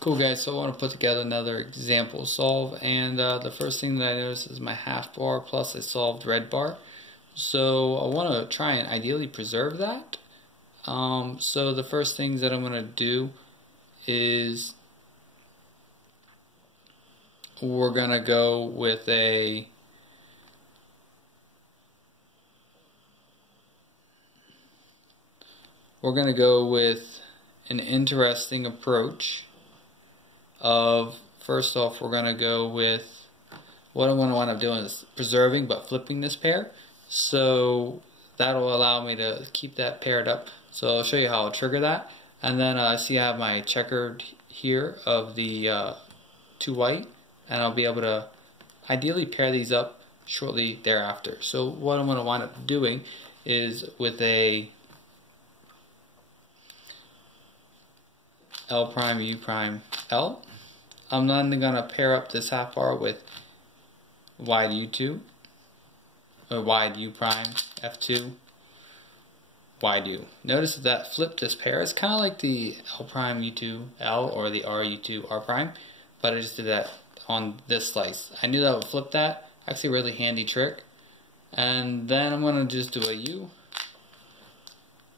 Cool guys, so I want to put together another example solve, and the first thing that I notice is my half bar plus a solved red bar. So I want to try and ideally preserve that. So the first things that I'm going to do is we're going to go with an interesting approach of, first off, we're going to go with, what I'm going to wind up doing is preserving but flipping this pair. So that'll allow me to keep that paired up. So I'll show you how I'll trigger that. And then see I have my checkered here of the 2 white, and I'll be able to ideally pair these up shortly thereafter. So what I'm going to wind up doing is with a L prime U prime L, I'm then going to pair up this half bar with wide U2 or wide U prime F2 wide U. Notice that flipped this pair. It's kind of like the L prime U2 L or the R U2 R prime, but I just did that on this slice. I knew that would flip that. Actually a really handy trick. And then I'm going to just do a U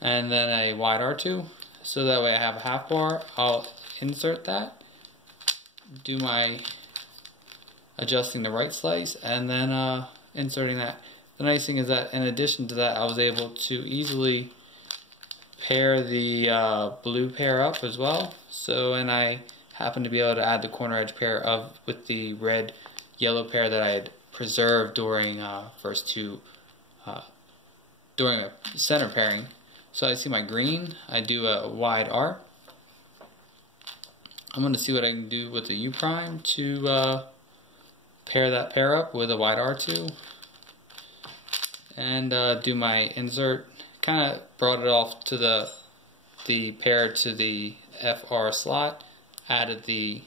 and then a wide R2. So that way I have a half bar. I'll insert that, do my adjusting the right slice, and then inserting that. The nice thing is that in addition to that, I was able to easily pair the blue pair up as well. So, and I happened to be able to add the corner edge pair with the red yellow pair that I had preserved during during a center pairing. So I see my green, I do a wide R. I'm going to see what I can do with the U prime to pair that pair up with a wide R2. And do my insert. Kind of brought it off to the pair to the FR slot. Added the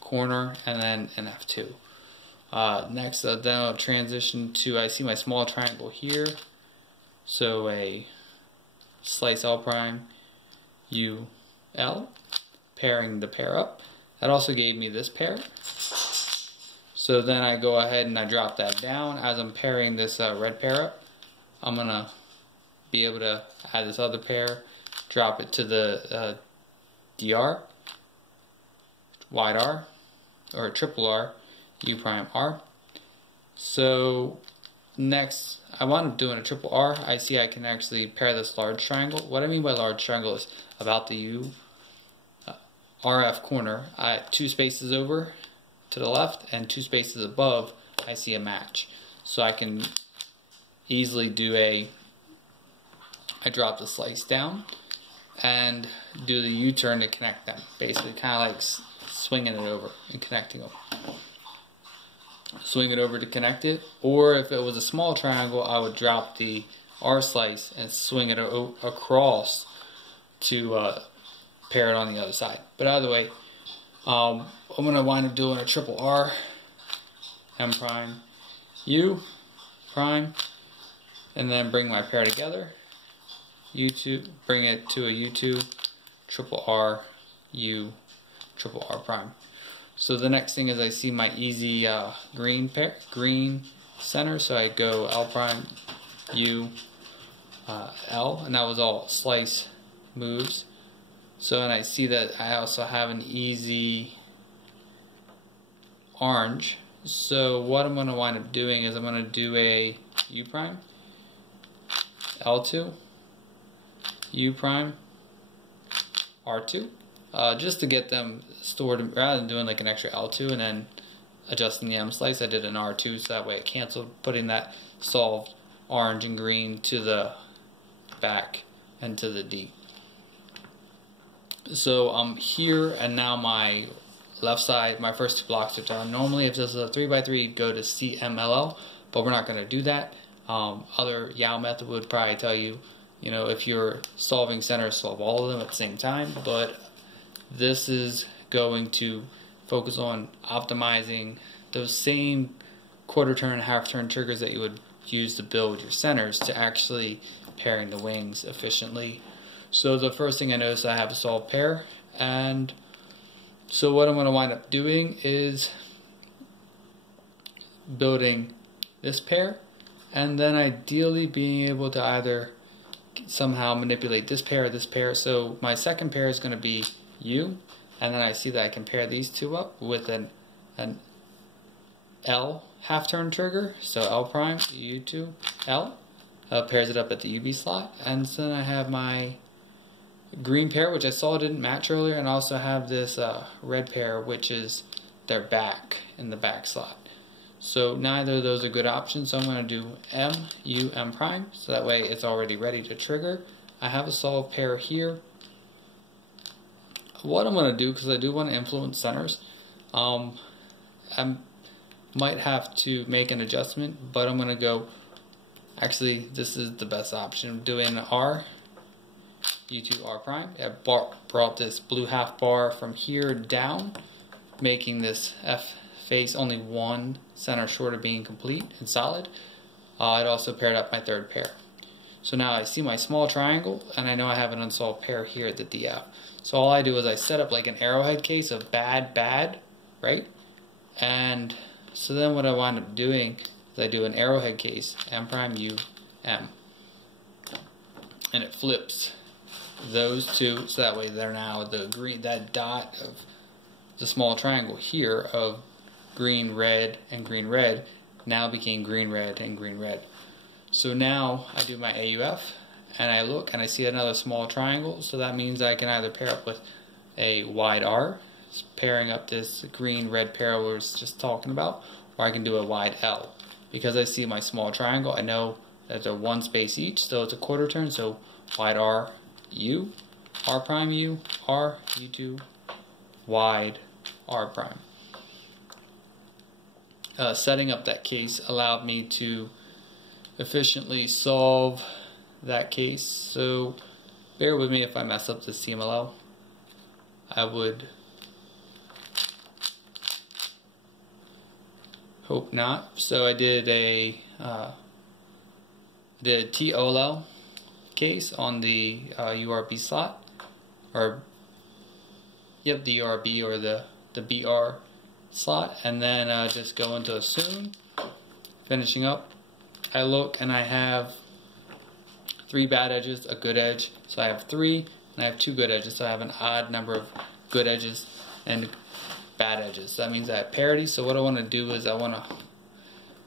corner and then an F2. Next then I'll transition to, I see my small triangle here. So a slice L prime U L, pairing the pair up. That also gave me this pair. So then I go ahead and I drop that down as I'm pairing this red pair up. I'm gonna be able to add this other pair, drop it to the DR, wide R, or triple R, U prime R. So next, I wound up doing a triple R. I see I can actually pair this large triangle. What I mean by large triangle is about the U RF corner. 2 spaces over to the left and 2 spaces above, I see a match. So I can easily do I drop the slice down and do the U-turn to connect them. Basically kind of like swinging it over and connecting them. Swing it over to connect it, or if it was a small triangle, I would drop the R slice and swing it across to pair it on the other side. But either way, I'm going to wind up doing a triple R, M prime, U prime, and then bring my pair together, U2, bring it to a U2, triple R, U, triple R prime. So the next thing is I see my easy green pair, green center, so I go L prime, U, L, and that was all slice moves. So, and I see that I also have an easy orange. So what I'm going to wind up doing is I'm going to do a U prime, L2, U prime, R2. Just to get them stored, rather than doing like an extra L2 and then adjusting the M slice, I did an R2 so that way it canceled, putting that solved orange and green to the back and to the D. So I'm here, and now my left side, my first 2 blocks are done. Normally if this is a 3x3, go to CMLL, but we're not going to do that. Other Yao method would probably tell you, you know, if you're solving centers, solve all of them at the same time, but this is going to focus on optimizing those same quarter turn, half turn triggers that you would use to build your centers to actually pairing the wings efficiently. So the first thing I notice, I have a solved pair, and So what I'm going to wind up doing is building this pair, and then ideally being able to either somehow manipulate this pair. So my second pair is going to be U, and then I see that I can pair these two up with an L half turn trigger, so L prime, U2, L, pairs it up at the UB slot, and so then I have my green pair, which I saw didn't match earlier, and I also have this red pair, which is their back in the back slot. So neither of those are good options, so I'm going to do M, U, M prime, so that way it's already ready to trigger. I have a solved pair here. What I'm going to do, because I do want to influence centers, I might have to make an adjustment, but I'm going to go, actually this is the best option. I'm doing R, U2, R prime. I brought this blue half bar from here down, making this F face only one center short of being complete and solid. It also paired up my third pair. So now I see my small triangle, and I know I have an unsolved pair here at the DF. So all I do is I set up like an arrowhead case of bad, bad, right? And so then what I wind up doing is I do an arrowhead case, M prime, U, M. And it flips those two, so that way they're now the green, that dot of the small triangle here of green, red, and green, red now became green, red, and green, red. So now I do my AUF, and I look and I see another small triangle, so that means I can either pair up with a wide R, pairing up this green, red pair I was just talking about, or I can do a wide L. Because I see my small triangle, I know that they're one space each, so it's a quarter turn, so wide R, U, R prime U, R, U2, wide R prime. Setting up that case allowed me to efficiently solve that case, so bear with me if I mess up this CMLL. I would hope not. So I did a TOLL case on the URB slot, or yep, the URB or the BR slot, and then just go into assume. Finishing up, I look and I have 3 bad edges, a good edge, so I have 3, and I have 2 good edges, so I have an odd number of good edges and bad edges. So that means I have parity. So what I want to do is I want to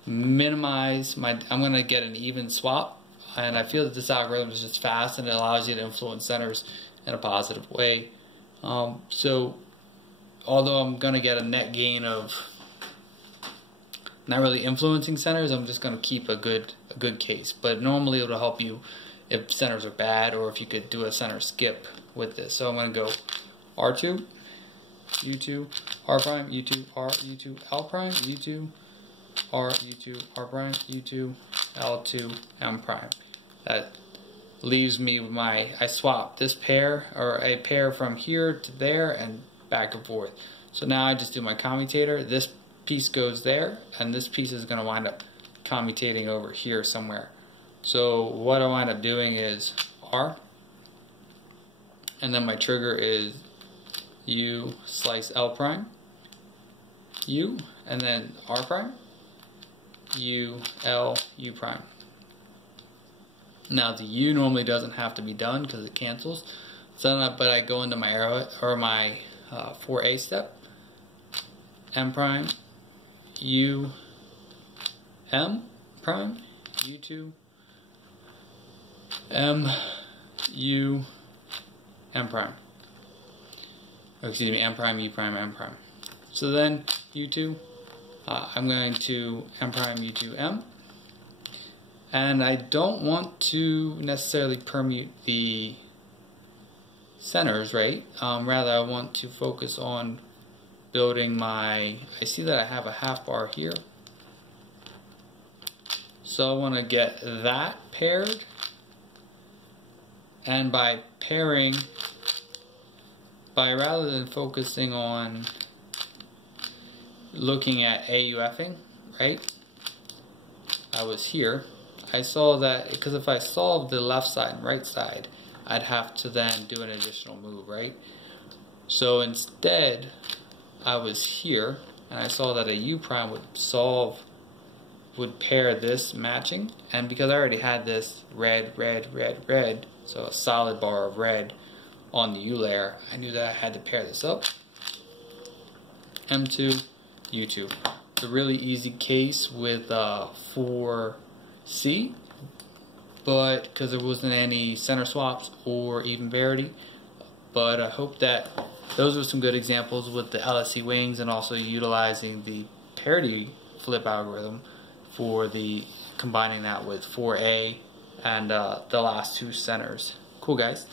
minimize my, I'm going to get an even swap, and I feel that this algorithm is just fast and it allows you to influence centers in a positive way. So although I'm going to get a net gain of not really influencing centers, I'm just going to keep a good case. But normally it'll help you if centers are bad, or if you could do a center skip with this. So I'm going to go R2, U2, R prime, U2, R, U2, L prime, U2, R, U2, R prime, U2, L2, M prime. That leaves me with my, I swap this pair, or a pair from here to there and back and forth. So now I just do my commutator. This piece goes there, and this piece is going to wind up commutating over here somewhere. So what I wind up doing is R, and then my trigger is U slice L prime, U, and then R prime, U, L, U prime. Now the U normally doesn't have to be done because it cancels. So, but I go into my arrow, or my 4A step, M prime, U, M prime, U2, M, U, M prime. Or excuse me, M prime, U prime, M prime. So then U2, I'm going to M prime, U2, M. And I don't want to necessarily permute the centers, right? Rather, I want to focus on building my, I see that I have a half bar here. So I want to get that paired. And by pairing, rather than focusing on looking at AUFing, right? I was here. I saw that, because if I solved the left side and right side, I'd have to then do an additional move, right? So instead, I was here and I saw that a U prime would pair this matching, and because I already had this red, red, red, red, so a solid bar of red on the U layer, I knew that I had to pair this up. M2, U2. It's a really easy case with 4C, but because there wasn't any center swaps or even parity. But I hope that those are some good examples with the LSC wings, and also utilizing the parity flip algorithm for the combining that with 4A and the last two centers. Cool, guys.